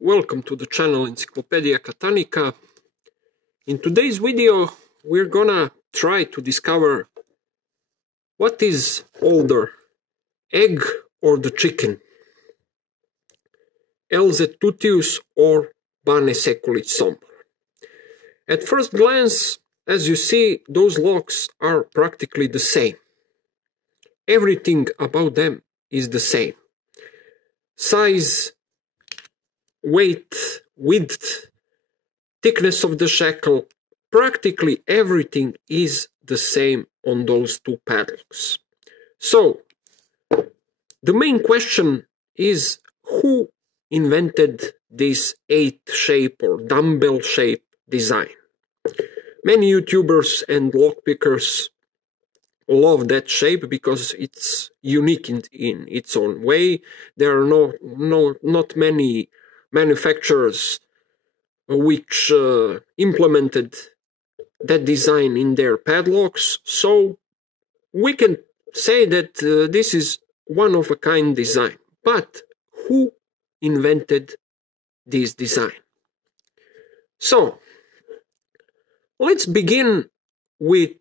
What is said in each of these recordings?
Welcome to the channel Encyclopedia Catanica. In today's video, we're gonna try to discover what is older, egg or the chicken, LZ Tutius or Bane Seculi Sombra. At first glance, as you see, those locks are practically the same. Everything about them is the same. Size, weight, width, thickness of the shackle, practically everything is the same on those two padlocks. So, the main question is who invented this 8 shape or dumbbell shape design? Many YouTubers and lockpickers love that shape because it's unique in its own way. There are not many manufacturers which implemented that design in their padlocks, so we can say that this is one-of-a-kind design. But who invented this design? So, let's begin with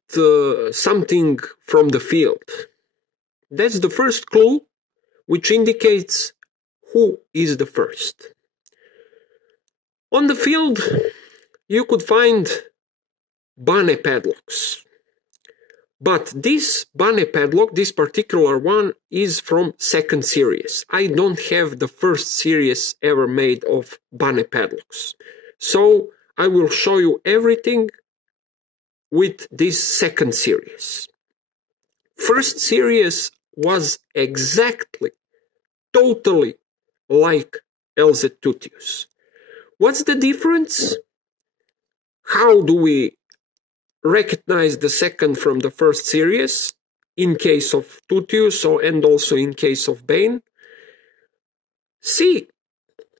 something from the field. That's the first clue, which indicates who is the first. On the field, you could find Bane padlocks. But this Bane padlock, this particular one, is from second series. I don't have the first series ever made of Bane padlocks. So I will show you everything with this second series. First series was exactly, totally like LZ Tutius. What's the difference? How do we recognize the second from the first series in case of Tutius and also in case of Bane? See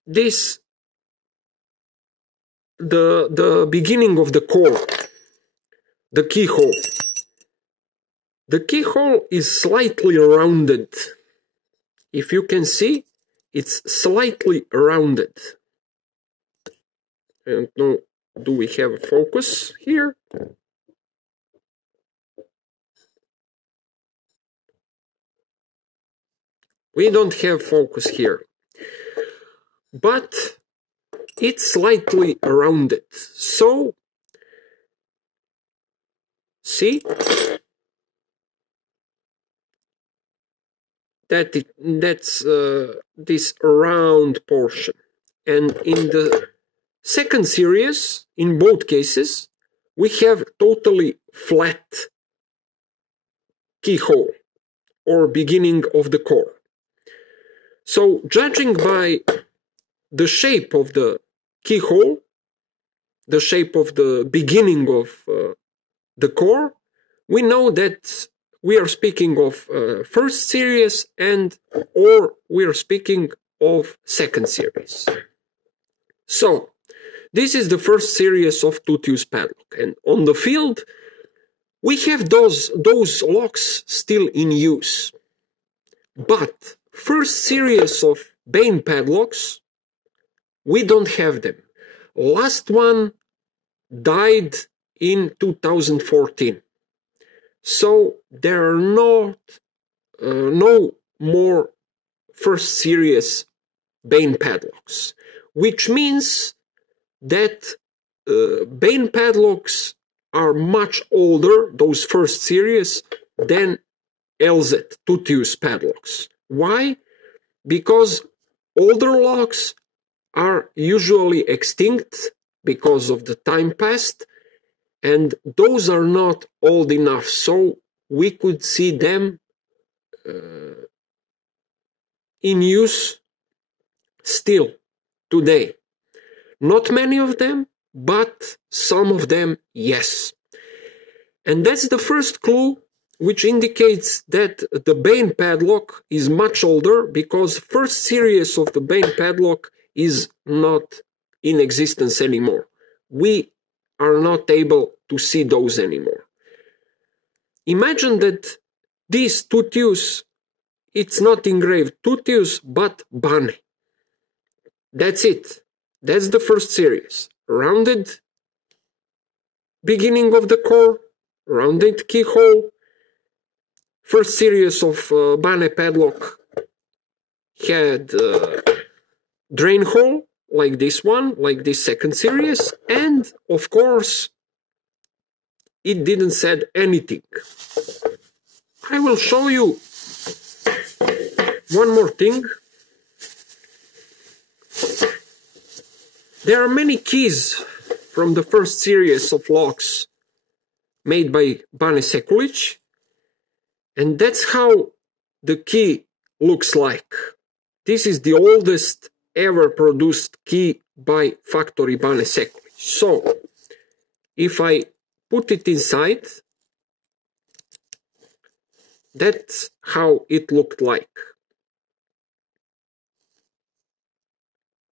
this, the beginning of the core, the keyhole. The keyhole is slightly rounded. If you can see, it's slightly rounded. I don't know, do we have a focus here? We don't have focus here. But it's slightly rounded. So, see? That's this round portion. And in the second series, in both cases, we have totally flat keyhole or beginning of the core. So, judging by the shape of the keyhole, the shape of the beginning of the core, we know that we are speaking of first series or we are speaking of second series. So, this is the first series of Tutius padlock, and on the field we have those locks still in use. But first series of Bane padlocks, we don't have them. Last one died in 2014. So there are no more first series Bane padlocks, which means that Bane padlocks are much older, those first series, than LZ Tutius padlocks. Why? Because older locks are usually extinct because of the time passed, and those are not old enough, so we could see them in use still today. Not many of them, but some of them, yes. And that's the first clue, which indicates that the Bane padlock is much older, because first series of the Bane padlock is not in existence anymore. We are not able to see those anymore. Imagine that this Tutius, it's not engraved Tutius, but Bane. That's it. That's the first series. Rounded beginning of the core, rounded keyhole. First series of Bane padlock had drain hole, like this one, like this second series, and of course it didn't said anything. I will show you one more thing. There are many keys from the first series of locks made by Bane Sekulic, and that's how the key looks like. This is the oldest ever produced key by factory Bane Sekulic. So, if I put it inside, that's how it looked like.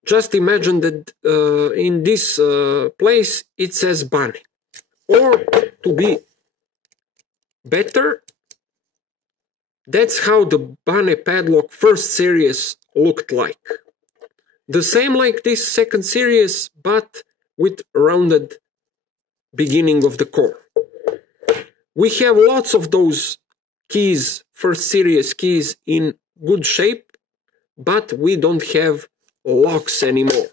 Just imagine that in this place it says Bane. Or, to be better, that's how the Bane padlock first series looked like. The same like this second series, but with rounded beginning of the core. We have lots of those keys, first series keys, in good shape, but we don't have locks anymore.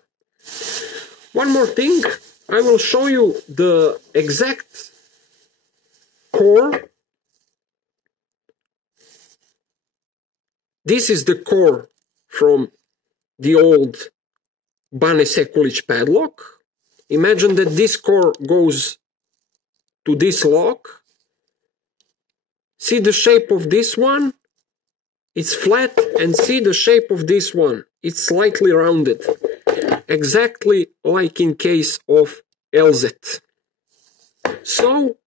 One more thing, I will show you the exact core. This is the core from the old Bane Sekulic padlock. Imagine that this core goes to this lock. See the shape of this one? It's flat, and see the shape of this one. It's slightly rounded. Exactly like in case of LZ. So,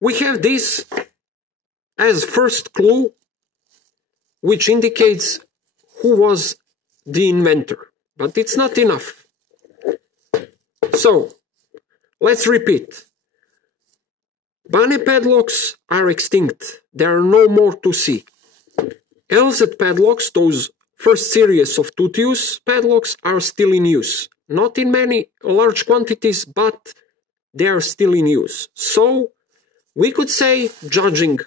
we have this as first clue, which indicates who was the inventor. But it's not enough. So, let's repeat. Bane padlocks are extinct. There are no more to see. LZ padlocks, those first series of tooth-use padlocks, are still in use. Not in many large quantities, but they are still in use. So, we could say, judging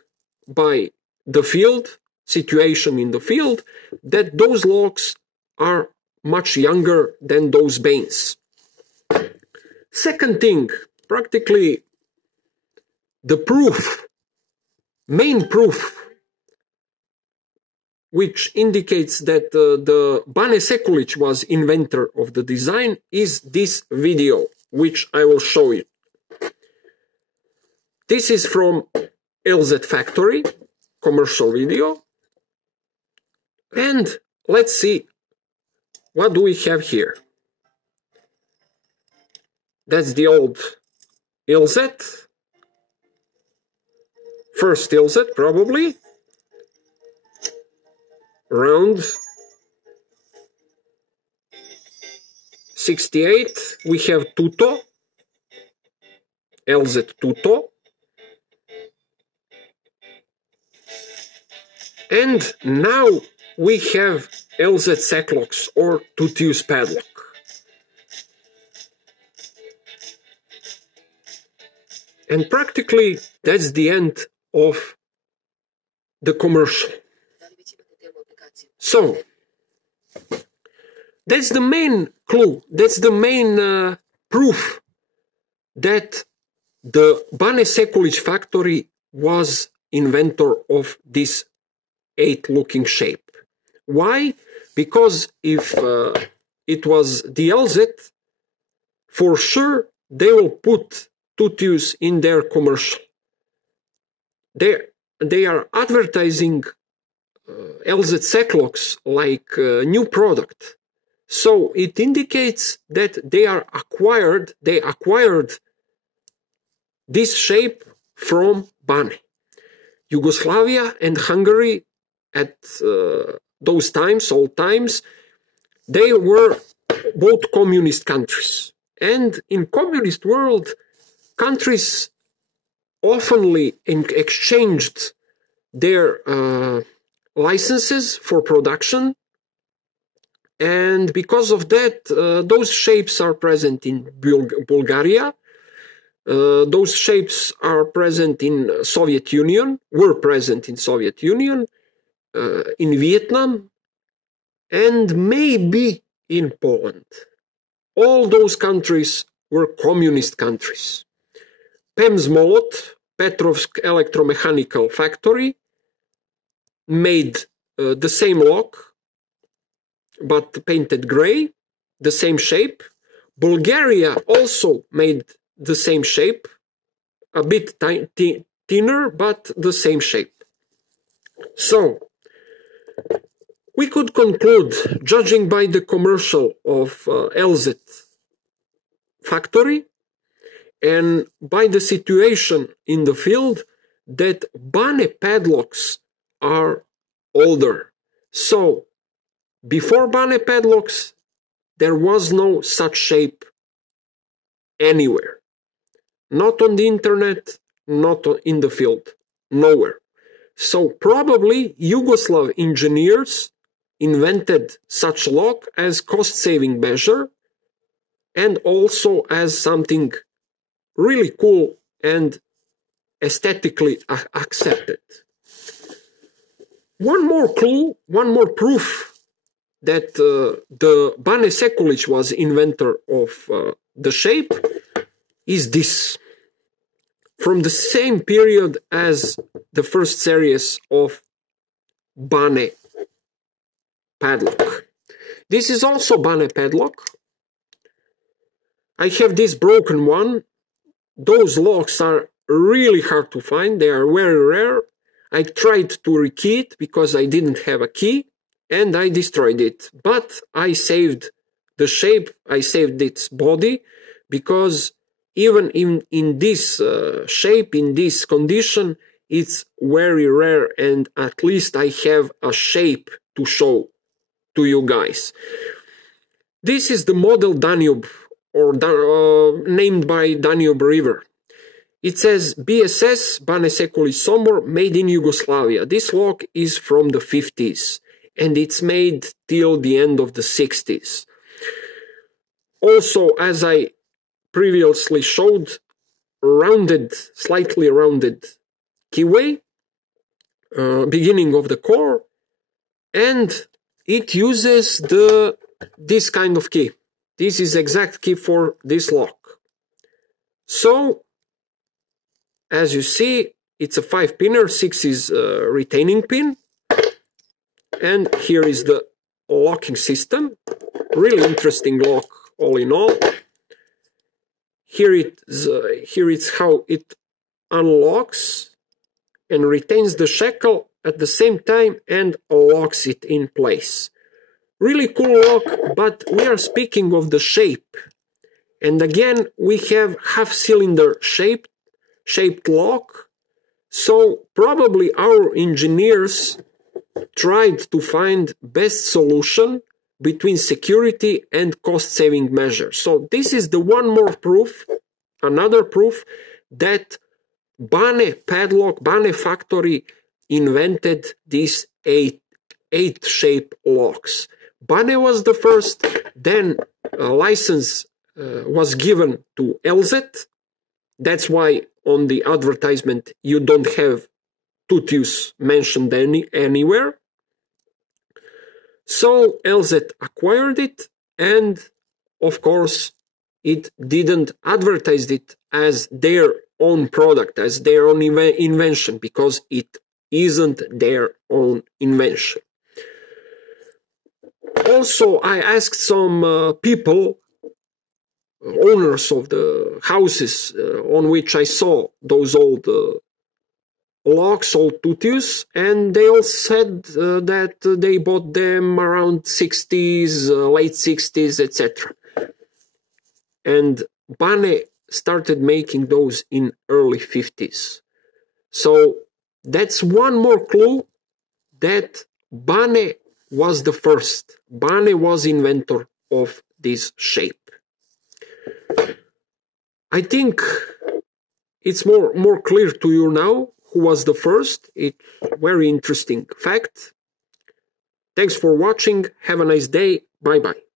by the field, situation in the field, that those locks are much younger than those Banes. Second thing, practically the proof, main proof, which indicates that the Bane Sekulic was inventor of the design, is this video, which I will show you. This is from LZ Factory, commercial video. And let's see, what do we have here? That's the old LZ. First LZ, probably. Round 68. We have Tuto. LZ Tuto. And now we have LZ Seklocks, or tooth-use padlock. And practically that's the end of the commercial. So, that's the main clue, that's the main proof that the Bane Sekulic factory was inventor of this 8-looking shape. Why? Because if it was the LZ, for sure they will put tooth-use in their commercial. They are advertising LZ Seklocks like a new product. So it indicates that they acquired this shape from Bane. Yugoslavia and Hungary at those times, old times, they were both communist countries. And in communist world, countries oftenly exchanged their licenses for production, and because of that, those shapes are present in Bulgaria. Those shapes are present in Soviet Union, were present in Soviet Union, in Vietnam, and maybe in Poland. All those countries were communist countries. PEM Zmolot, Petrovsk Electromechanical Factory, made the same lock, but painted gray, the same shape. Bulgaria also made the same shape, a bit thinner, but the same shape. So, we could conclude, judging by the commercial of LZ factory and by the situation in the field, that Bane padlocks are older. So, before Bane padlocks, there was no such shape anywhere. Not on the internet, not in the field, nowhere. So probably Yugoslav engineers invented such lock as cost-saving measure and also as something really cool and aesthetically accepted. One more clue, one more proof that the Bane Sekulic was inventor of the shape is this. From the same period as the first series of Bane padlock. This is also Bane padlock. I have this broken one. Those locks are really hard to find. They are very rare. I tried to rekey it because I didn't have a key and I destroyed it. But I saved the shape, I saved its body, because even in this shape, in this condition, it's very rare, and at least I have a shape to show to you guys. This is the model Danube, or named by Danube River. It says BSS, Bane Sekulic Sombor, made in Yugoslavia. This lock is from the 50s, and it's made till the end of the 60s. Also, as I previously showed, slightly rounded keyway, beginning of the core, and it uses this kind of key. This is exact key for this lock. So, as you see, it's a 5-pinner, 6 is retaining pin, and here is the locking system. Really interesting lock, all in all. Here it's how it unlocks and retains the shackle at the same time and locks it in place. Really cool lock, but we are speaking of the shape. And again, we have half-cylinder shaped lock. So probably our engineers tried to find best solution between security and cost-saving measures. So this is the one more proof, another proof that Bane padlock, Bane factory invented these eight shape locks. Bane was the first, then a license was given to LZ. That's why on the advertisement you don't have Tutius mentioned anywhere. So LZ acquired it, and of course it didn't advertise it as their own product, as their own invention, because it isn't their own invention. Also, I asked some people, owners of the houses on which I saw those old locks, old Tutius, and they all said that they bought them around 60s, late 60s, etc. And Bane started making those in early 50s. So that's one more clue that Bane was the first. Bane was inventor of this shape. I think it's more clear to you now who was the first. It's a very interesting fact. Thanks for watching. Have a nice day. Bye bye.